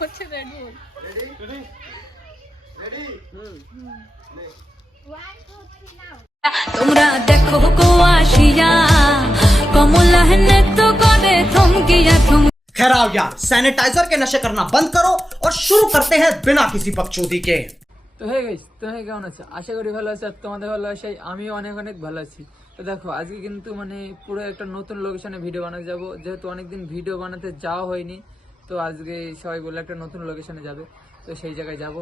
হচ্ছে রেড বুল। Ready ready তোমরা দেখো গো আসিয়া কমলা হেনে তো করে থমকিয়া থম। खैर आओ यार, सैनिटाइजर के नशे करना बंद करो और शुरू करते हैं बिना किसी बकचोदी के। তো হে গাইস, তুমি কেমন আছো? আশা করি ভালো আছো। আর তোমাদের ভালোবাসায় আমিও অনেক অনেক ভালো আছি। তো দেখো আজকে কিন্তু মানে পুরো একটা নতুন লোকেশনে ভিডিও বানাতে যাব, যেহেতু অনেকদিন ভিডিও বানাতে যাওয়া হয়নি। তো আজকে সবাই বলে একটা নতুন লোকেশনে যাবে, তো সেই জায়গায় যাব।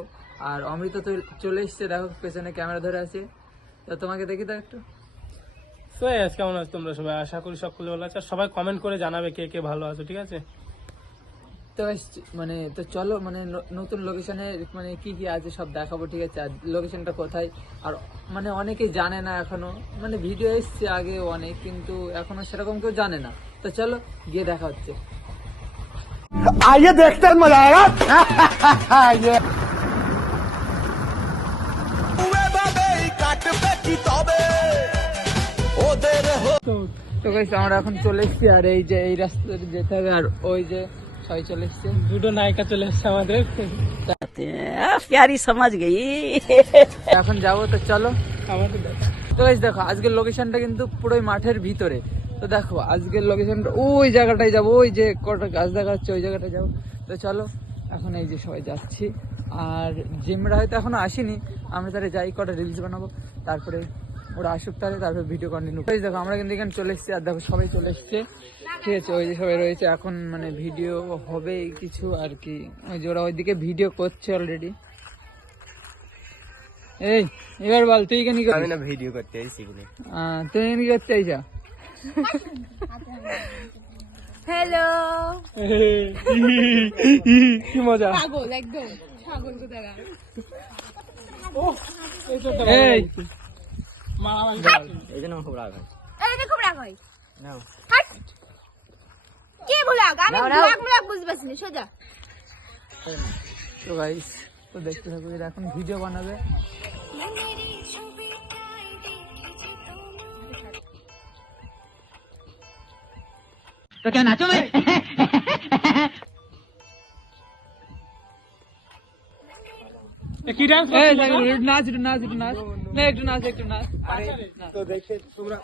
আর অমৃত তো চলে এসছে, দেখো পেছনে ক্যামেরা ধরে আছে। তো তোমাকে দেখি তো একটু। সো কেমন আছো তোমরা সবাই? আশা করি সকলে ভালো আছে। আর সবাই কমেন্ট করে জানাবে কে কে ভালো আছো, ঠিক আছে? তো মানে তো চলো মানে নতুন লোকেশনে মানে কি কি আছে সব দেখাবো, ঠিক আছে? আর লোকেশনটা কোথায়, আর মানে অনেকেই জানে না এখনো, মানে ভিডিও এসছে আগে অনেক, কিন্তু এখনো সেরকম কেউ জানে না। তো চলো গিয়ে দেখা হচ্ছে। आइए देखते हैं मजा आएगा। তো গাইস আমরা এখন চলে এসেছি, আর এই যে এই রাস্তা দিয়ে যেতে হবে, আর ওই যে সবাই চলে এসছে, দুটো নায়িকা চলে এসছে আমাদের। प्यारी समझ गई। এখন যাবো। তো চলো। আমাদের দেখো। তো গাইস দেখো আজকের লোকেশনটা কিন্তু পুরোই মাঠের ভিতরে। তো দেখো আজকের লোকেশনটা ওই জায়গাটায় যাবো, ওই যে কটা গাছ দেখা যাচ্ছে ওই জায়গাটায় যাবো। তো চলো এখন এই যে সবাই যাচ্ছি, আর জিমরা হয়তো এখনো আসেনি, আমরা তাহলে যাই কটা রিলস বানাবো, তারপরে ওরা আসুক তাহলে, তারপরে ভিডিও কন্টিনিউ। দেখো আমরা কিন্তু এখানে চলে এসেছি, আর দেখো সবাই চলে এসছে, ঠিক আছে? ওই যে সবাই রয়েছে, এখন মানে ভিডিও হবে কিছু আর কি, ওই যে ওরা ওইদিকে ভিডিও করছে অলরেডি। এই এবার বল তুই কেন আমি না ভিডিও করতে আইছি বলে। তুই কেন করতে আইছা? হ্যালো কি মজা। পাগল একদম পাগল কোথায়। এই এই জন্য খুব রাগ হয়। এই দেখো রাগ হয় নাও হাট কি ব্লগ আমি ব্লগ বুঝতে পারছি না সোজা। তো গাইস তো দেখতে থাকো, এরা এখন ভিডিও বানাবে। তো কেন নাচো মে? কি ডান্স? নাচ একটু নাচ একটু নাচ না, একটু নাচ একটু নাচ। তো দেখতে তোমরা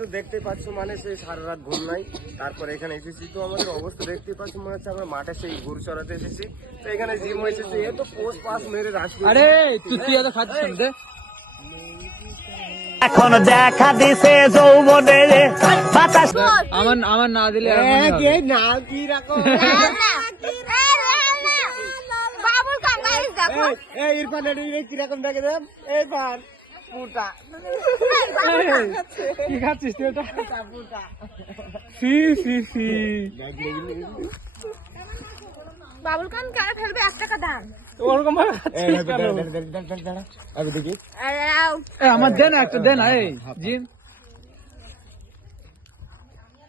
তো দেখতে পাচ্ছ, মানে সেই সারা রাত ঘুম নাই, তারপরে এখানে এসেছি। তো আমাদের অবস্থা দেখতে পাচ্ছ, মনে হচ্ছে আমরা মাঠে সেই গরু চড়াতে এসেছি। তো এখানে জিম এসেছে, এ তো পোস্ট পাস মেরে রাখবে। আরে তুই এত খাচ্ছিস দে। এখন দেখা দিছে যৌবনের বাতাস। আমার না দিলে না কি রাখো বাবুল কাম গাইস দেখো এই ইরফান এর কি রকম দেখে দেব। এই পান পুটা কি খাচ্ছিস তুই? ওটা পুটা সি সি সি। বাবুল কাম কারে ফেলবে 1 টাকা দাম। ওরকম ভাবে এই খাচ্ছিস কেন? আমি দেখি আরে আমার দেন একটা দেন। এই জিম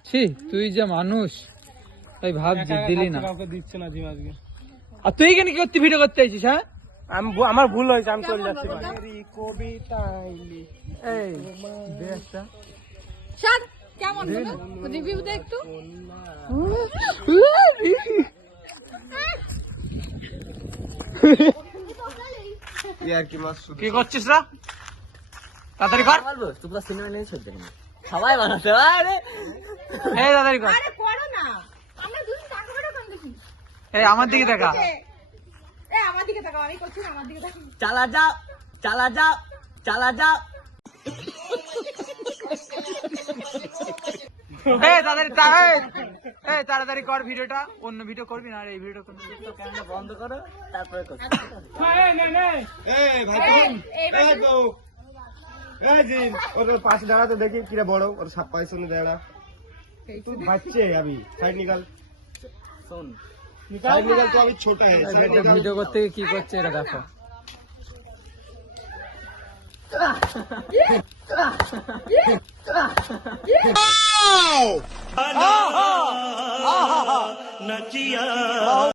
ছি, তুই যে মানুষ তাই ভাবছি দিলি না। কাউকে দিচ্ছে না জিম আজকে। আর তুই কেন কি করতে ভিডিও করতে আইছিস? হ্যাঁ আমার ভুল হয়েছে, আমি চলে যাচ্ছি। কবিতা এই দে একটা। শাট কেমন হলো রিভিউ দে একটু। ইয়ার কি মাস কি করছিস রা? তাড়াতাড়ি কর। তোমরা সিনেমা নিয়ে চলতে না সবাই বানাতে। আরে এই তাড়াতাড়ি কর। আরে করো না, আমরা দুজন টাকা করে কম দেখি। এই আমার দিকে দেখা। এই আমার দিকে তাকাও, আমি করছি না, আমার দিকে তাকাও। চালা যাও চালা যাও চালা যাও। এই তাড়াতাড়ি কর ভিডিওটা, অন্য ভিডিও করবি না, আর এই ভিডিও করবি। ক্যামেরা বন্ধ করো তারপরে করো। এই ভাই এই তো এই জিন ওর পাশে দাঁড়াতে দেখি কিরা বড় ওর সাপ পাইছ না দাঁড়া। তুই বাচ্চে अभी সাইড নিকাল শোন সাইড নিকাল তো अभी छोटा है। ভিডিও করতে গিয়ে কি করছে এটা দেখো।